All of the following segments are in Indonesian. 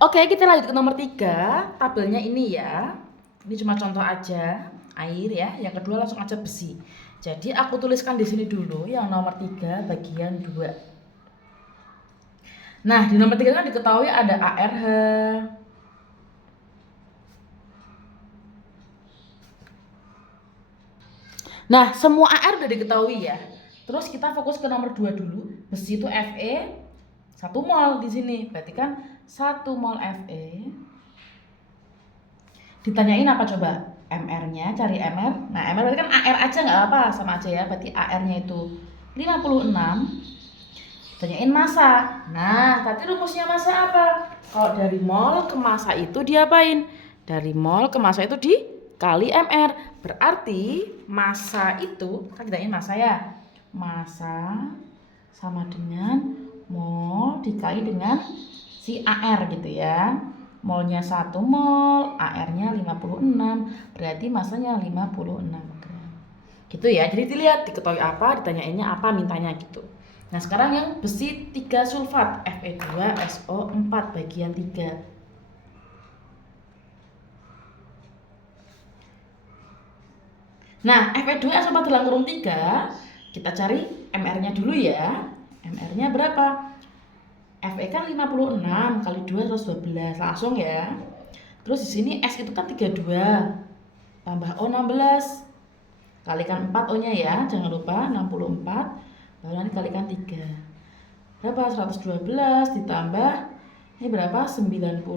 Oke, kita lanjut ke nomor 3. Tabelnya ini ya. Ini cuma contoh aja, air ya. Yang kedua langsung aja besi. Jadi aku tuliskan di sini dulu yang nomor 3 bagian 2. Nah, di nomor 3 kan diketahui ada ARH. Nah, semua AR udah diketahui ya. Terus kita fokus ke nomor 2 dulu. Besi itu Fe 1 mol di sini. Berarti kan 1 mol Fe. Ditanyain apa coba? MR-nya, cari MR. Nah, MR berarti kan AR aja nggak apa, sama aja ya. Berarti AR-nya itu 56. Ditanyain massa. Nah, tadi rumusnya massa apa? Kalau dari mol ke massa itu diapain? Dari mol ke massa itu dikali MR. Berarti massa itu, kan ditanyain massa ya. Massa sama dengan mol dikali dengan si AR gitu ya. Molnya 1 mol, AR-nya 56, berarti massanya 56 gram. Gitu ya, jadi dilihat diketahui apa, ditanyainnya apa, mintanya gitu. Nah sekarang yang besi 3 sulfat, Fe2SO4 bagian 3. Nah Fe2SO4 dalam kurung 3, kita cari MR-nya dulu ya. MR-nya berapa? Fe kan 56 kali 2 112 langsung ya. Terus di sini S itu kan 32 tambah O 16 kalikan 4 O nya ya, jangan lupa 64 baru nanti kalikan 3 berapa? 112 ditambah ini berapa? 96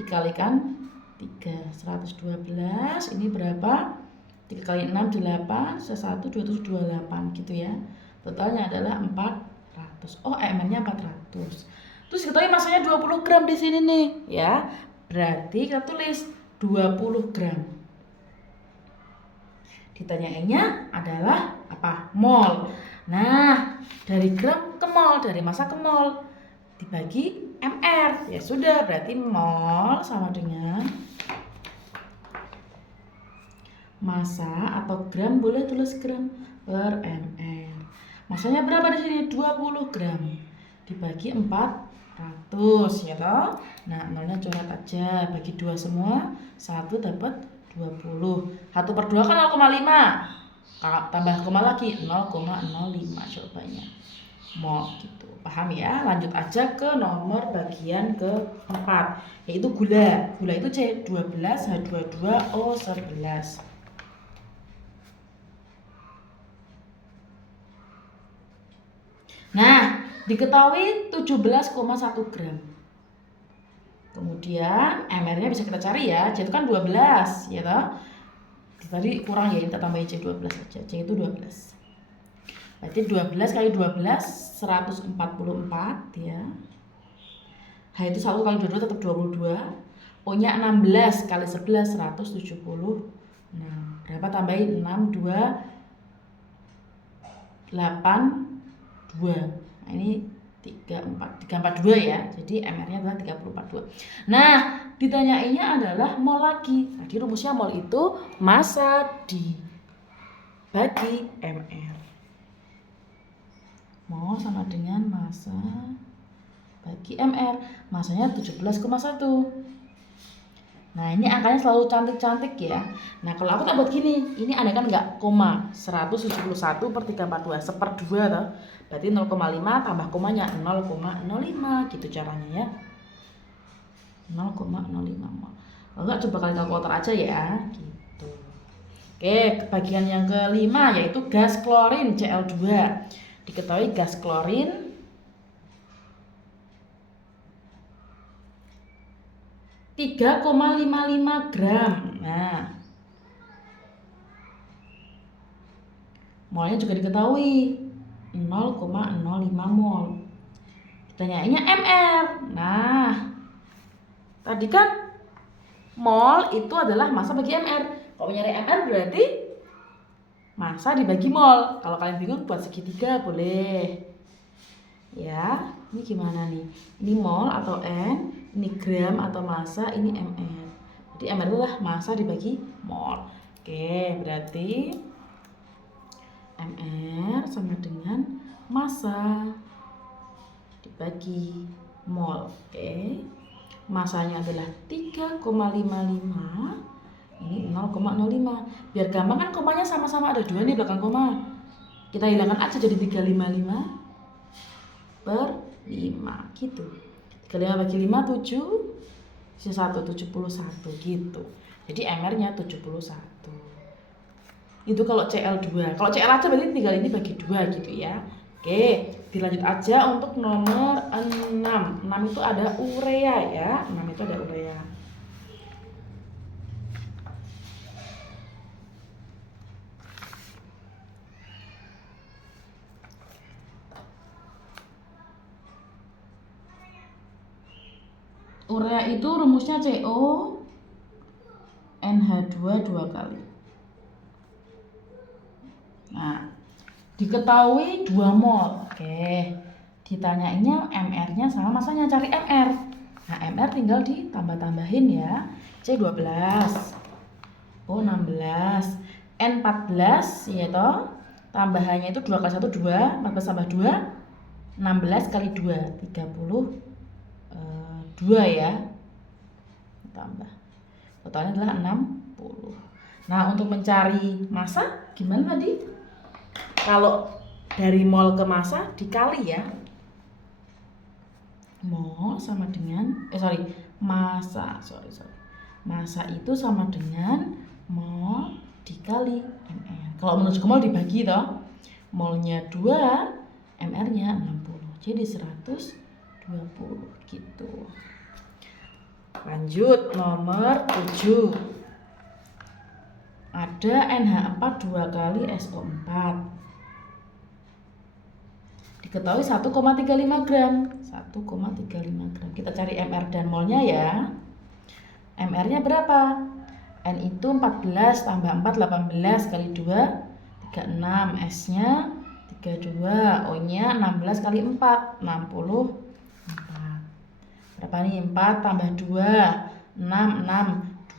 dikalikan 3 112 ini berapa? 3 kali 6 8 1 228 gitu ya. Totalnya adalah 400. Oh, MR-nya 400. Terus ketahui masanya 20 gram di sini nih, ya. Berarti kita tulis 20 gram. Ditanyainnya adalah apa? Mol. Nah, dari gram ke mol, dari massa ke mol dibagi MR. Ya sudah, berarti mol sama dengan massa atau gram, boleh tulis gram per ml. Massanya berapa di sini? 20 gram dibagi 400 ya toh. Nah, nolnya coret aja, bagi 2 semua, 1 dapat 20. 1 per 2 kan 0,5. Tambah koma lagi 0,05 jawabannya. Mol gitu. Paham ya? Lanjut aja ke nomor bagian keempat, yaitu gula. Gula itu C12 H22O11. Nah, diketahui 17,1 gram. Kemudian MR-nya bisa kita cari ya. C itu kan 12, ya toh? Tadi kurang ya, kita tambahin C12 aja. C itu 12. Berarti 12 kali 12 144 ya. H itu 1 kali 22 tetap 22. O-nya 16 kali 11 170. Nah, berapa tambahin 6 2 8 2. Nah, ini 342 ya. Jadi MR-nya adalah 342. Nah, ditanyainnya adalah mol lagi. Tadi rumusnya mol itu massa dibagi MR. Mol sama dengan massa bagi MR. Massanya 17,1. Nah, ini angkanya selalu cantik-cantik ya. Nah, kalau aku tak buat gini, ini ada kan enggak koma, 171 per 342, seperdua toh. Berarti 0,5 tambah komanya 0,05 gitu caranya ya. 0,05 mol. Kalau enggak coba kalian kalkulator aja ya, gitu. Oke, bagian yang kelima yaitu gas klorin Cl2. Diketahui gas klorin 3,55 gram. Nah, molnya juga diketahui 0,05 mol. Ditanyainnya MR. Nah, tadi kan mol itu adalah massa bagi MR. Kalau nyari MR berarti massa dibagi mol. Kalau kalian bingung buat segitiga boleh. Ya, ini gimana nih? Ini mol atau N, ini gram atau massa, ini ml. Jadi ml itu adalah massa dibagi mol. Oke, berarti mr sama dengan massa dibagi mol. Oke. Masanya adalah 3,55. Ini 0,05. Biar gampang kan komanya sama-sama ada 2 nih belakang koma. Kita hilangkan aja jadi 355 per 5 gitu. 35 bagi 5 7, sisa 1 71 gitu. Jadi MR-nya 71. Itu kalau CL2. Kalau CL aja berarti tinggal ini bagi 2 gitu ya. Oke, dilanjut aja untuk nomor 6. 6 itu ada urea ya. 6 itu ada urea. Urea itu rumusnya CO NH2 2 kali. Nah, diketahui 2 mol. Oke. Ditanyainnya MR-nya sama masanya, cari MR. Nah, MR tinggal ditambah-tambahin ya. C12. O16. N14 ya toh. Tambahannya itu 2 kali 1 2, 14 tambah 2 16 kali 2 32 ya. Tambah. Totalnya adalah 60. Nah, untuk mencari massa gimana tadi? Kalau dari mol ke massa dikali ya. Mol sama dengan massa. Massa itu sama dengan mol dikali mr. Kalau menuju ke mol dibagi toh. Molnya 2, mr-nya 60. Jadi 120 gitu. Lanjut nomor 7. Ada NH4 2 kali SO4. Diketahui 1,35 gram. 1,35 gram. Kita cari MR dan molnya ya. MR-nya berapa? N itu 14 tambah 4 18 kali 2 36. S-nya 32. O-nya 16 kali 4 64. Berapa nih? 4 tambah 2 6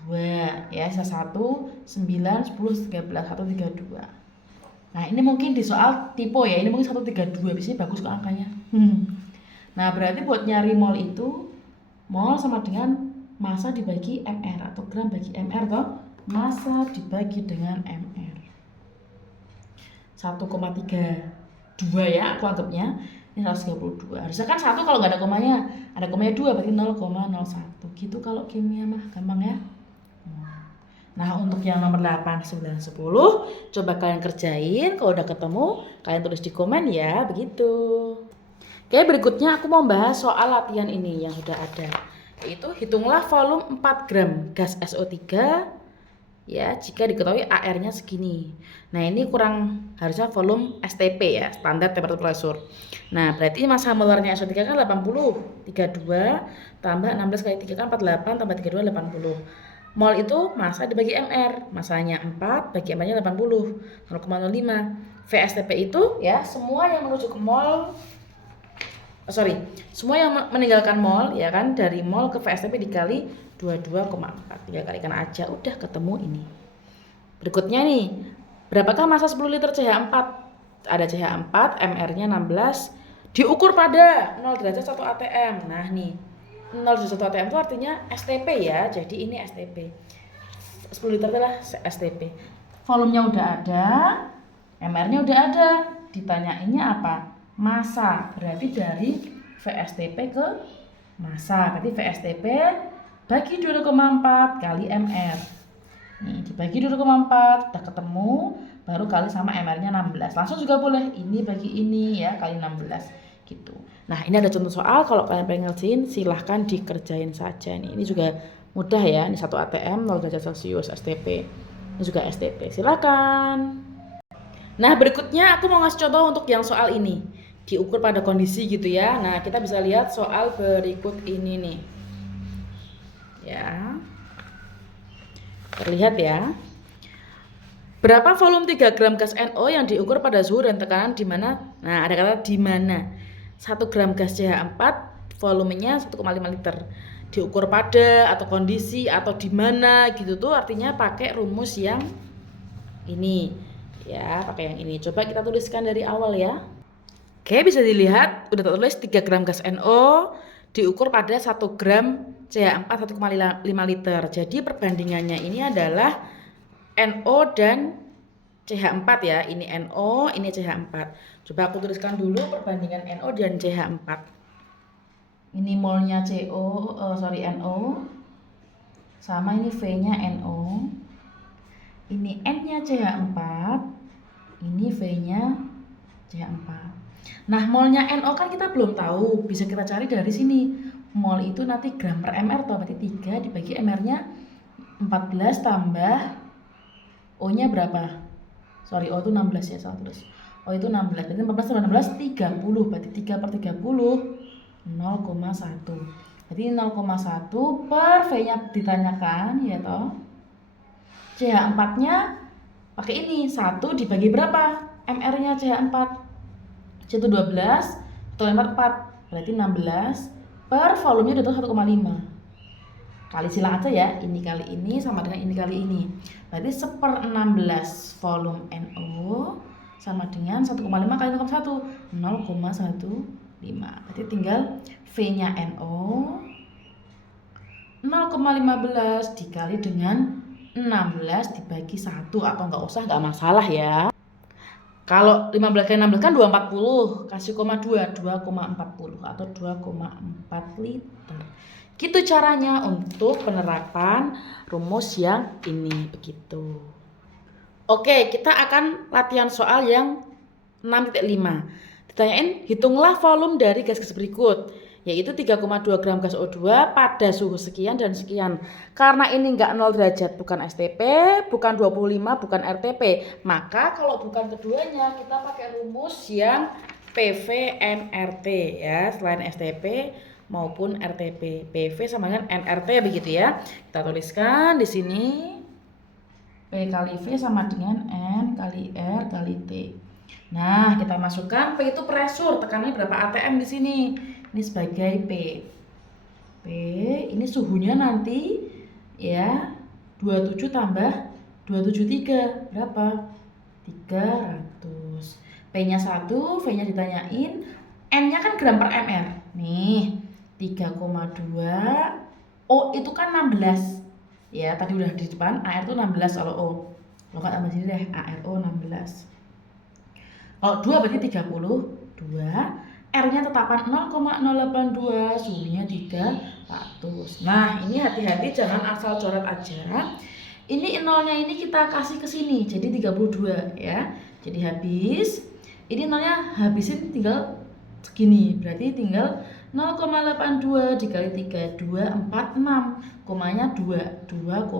2 ya, sisa 1 9 10 13 132. Nah, ini mungkin di soal tipe ya, ini mungkin 132, biasanya bagus kok angkanya. Nah, berarti buat nyari mol itu mol sama dengan massa dibagi mr atau gram bagi mr toh. Massa dibagi dengan mr. 1,32 ya aku anggapnya. Ini 132. Harusnya kan 1 kalau nggak ada komanya. Ada komanya 2 berarti 0,01. Gitu kalau kimia mah gampang ya. Nah, untuk yang nomor 8, 9, 10 coba kalian kerjain. Kalau udah ketemu kalian tulis di komen ya. Begitu. Oke, berikutnya aku mau bahas soal latihan ini yang sudah ada. Yaitu hitunglah volume 4 gram gas SO3 ya jika diketahui AR-nya segini. Nah, ini kurang, harusnya volume STP ya, standar temperatur pressure. Nah, berarti massa molarnya SO3 kan 80, 32 tambah 16 kali 3 kan 48 tambah 32 80. Mol itu massa dibagi mr, massanya 4 bagi mr-nya 80, 0,05. VSTP itu ya semua yang menuju ke mol, semua yang meninggalkan mol ya kan, dari mol ke VSTP dikali 22,4. Tinggal kalikan aja, udah ketemu ini. Berikutnya nih, berapakah massa 10 liter CH4? Ada CH4, mr-nya 16, diukur pada 0 derajat 1 atm. Nah nih, 0 derajat 1 atm itu artinya STP ya, jadi ini STP. 10 liter adalah STP. Volumenya udah ada, mr-nya udah ada, ditanyainnya apa? Massa, berarti dari VSTP ke massa, berarti VSTP bagi 2,4 kali mr. Nih, dibagi 2,4 udah ketemu, baru kali sama mr-nya 16. Langsung juga boleh ini bagi ini ya, kali 16 gitu. Nah, ini ada contoh soal, kalau kalian pengen ngerjain silahkan dikerjain saja nih. Ini juga mudah ya, ini 1 atm 0 derajat Celcius STP. Ini juga STP. Silakan. Nah, berikutnya aku mau ngasih contoh untuk yang soal ini. Diukur pada kondisi gitu ya. Nah, kita bisa lihat soal berikut ini nih. Ya. Terlihat ya. Berapa volume 3 gram gas NO yang diukur pada suhu dan tekanan di mana? Nah, ada kata di mana. 1 gram gas CH4 volumenya 1,5 liter. Diukur pada atau kondisi atau di mana gitu tuh artinya pakai rumus yang ini. Ya, pakai yang ini. Coba kita tuliskan dari awal ya. Oke, bisa dilihat udah tertulis 3 gram gas NO diukur pada 1 gram CH4 1,5 liter. Jadi perbandingannya ini adalah NO dan CH4 ya. Ini NO, ini CH4. Coba aku tuliskan dulu perbandingan NO dan CH4. Ini molnya NO. Sama ini V-nya NO. Ini N-nya CH4. Ini V-nya CH4. Nah, molnya NO kan kita belum tahu. Bisa kita cari dari sini. Mol itu nanti gram per mr toh, berarti 3 dibagi mr-nya 14 tambah O-nya berapa? Sorry, O itu 16 ya, salah tulis. O itu 16. Berarti 14 tambah 16 30. Berarti 3 per 30 0,1. Berarti 0,1 per V-nya ditanyakan ya toh. CH4-nya pakai ini 1 dibagi berapa? MR-nya CH4. C itu 12, atau 4, berarti 16 per volumenya udah 1,5. Kali silang aja ya, ini kali ini sama dengan ini kali ini. Berarti 1/16 volume NO sama dengan 1,5 kali 0,1, 0,15. Berarti tinggal V-nya NO 0,15 dikali dengan 16 dibagi 1, atau nggak usah, nggak masalah ya. Kalau 15 kali 16 kan 240, kasih koma 2,40 atau 2,4 liter. Gitu caranya untuk penerapan rumus yang ini, begitu. Oke, kita akan latihan soal yang 6.5. Ditanyain, hitunglah volume dari gas-gas berikut, yaitu 3,2 gram gas O2 pada suhu sekian dan sekian. Karena ini enggak 0 derajat, bukan STP, bukan 25, bukan RTP. Maka kalau bukan keduanya, kita pakai rumus yang PV-nRT ya, selain STP maupun RTP. PV sama dengan nRT begitu ya. Kita tuliskan di sini P kali V sama dengan N kali R kali T. Nah, kita masukkan P itu pressure, tekanannya berapa atm di sini. Ini sebagai P. P ini suhunya nanti ya 27 tambah 273 berapa? 300. P-nya 1, V-nya ditanyain, N-nya kan gram per mr. Nih, 3,2. O itu kan 16. Ya, tadi udah di depan AR itu 16 kalau O. Kalau nggak tambah sini deh, ARO 16. Kalau 2 berarti 32. R-nya tetapan 0,082, suhunya 300. Nah, ini hati-hati jangan asal coret aja. Ini nolnya ini kita kasih ke sini, jadi 32 ya. Jadi habis. Ini nolnya habisin tinggal segini, berarti tinggal 0,82 dikali 3, 246, komanya 2,46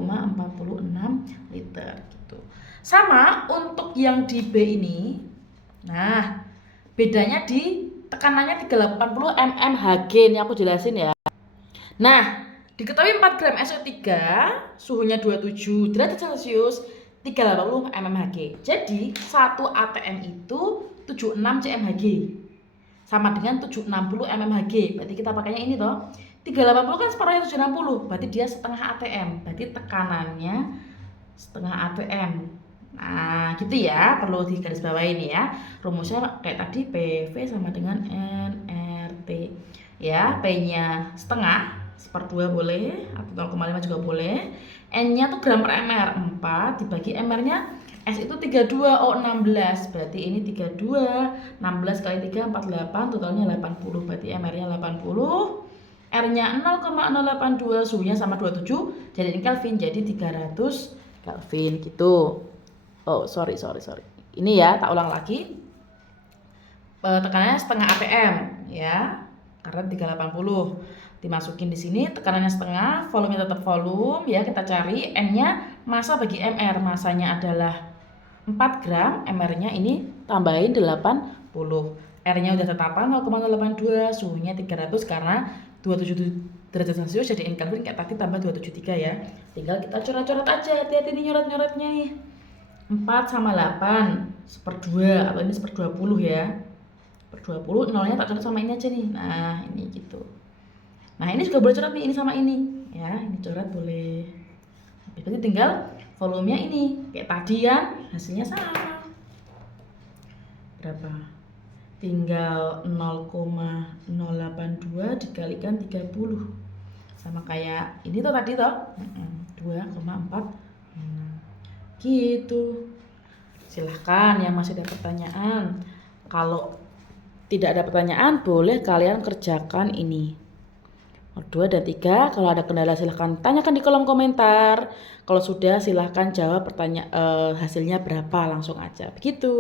liter gitu. Sama untuk yang di B ini. Nah, bedanya di tekanannya 380 mmHg, ini aku jelasin ya. Nah, diketahui 4 gram SO3, suhunya 27 derajat Celcius, 380 mmHg. Jadi 1 atm itu 76 cmHg. Sama dengan 760 mmHg. Berarti kita pakainya ini toh. 380 kan separuhnya 760, berarti dia setengah atm. Berarti tekanannya setengah atm. Nah, gitu ya, perlu digarisbawahi ini ya. Rumusnya kayak tadi, PV sama dengan nRT. Ya, P-nya setengah, 1/2 boleh, atau 0,5 juga boleh. N-nya tuh gram per mr, 4 dibagi mr-nya S itu 32, O 16. Berarti ini 32, 16 kali 3 48, totalnya 80. Berarti mr-nya 80. R-nya 0,082, suhunya sama 27. Jadi ini Kelvin, jadi 300 Kelvin gitu. Oh, sorry. Ini ya, tak ulang lagi. Tekanannya setengah atm ya. Karena 380. Dimasukin di sini, tekanannya setengah, volume tetap volume ya, kita cari N-nya massa bagi mr. Massanya adalah 4 gram, mr-nya ini tambahin 80. R-nya udah tetapan 0,082, suhunya 300 karena 27 derajat Celcius, jadi in Kelvin kayak tadi tambah 273 ya. Tinggal kita coret-coret aja, hati-hati nih nyoret-nyoretnya nih. 4 sama 8 1/2, atau ini 1/20 ya. 1/20, nolnya tak coret sama ini aja nih. Nah, ini gitu. Nah, ini juga boleh coret nih, ini sama ini. Ya, ini coret boleh. Berarti tinggal volumenya ini. Kayak tadi kan, hasilnya sama. Berapa? tinggal 0,082 dikalikan 30. Sama kayak ini tuh tadi toh. 2,4 gitu. Silahkan yang masih ada pertanyaan. Kalau tidak ada pertanyaan, boleh kalian kerjakan ini. 2 dan 3. Kalau ada kendala silahkan tanyakan di kolom komentar. Kalau sudah silahkan jawab hasilnya berapa, langsung aja. Begitu.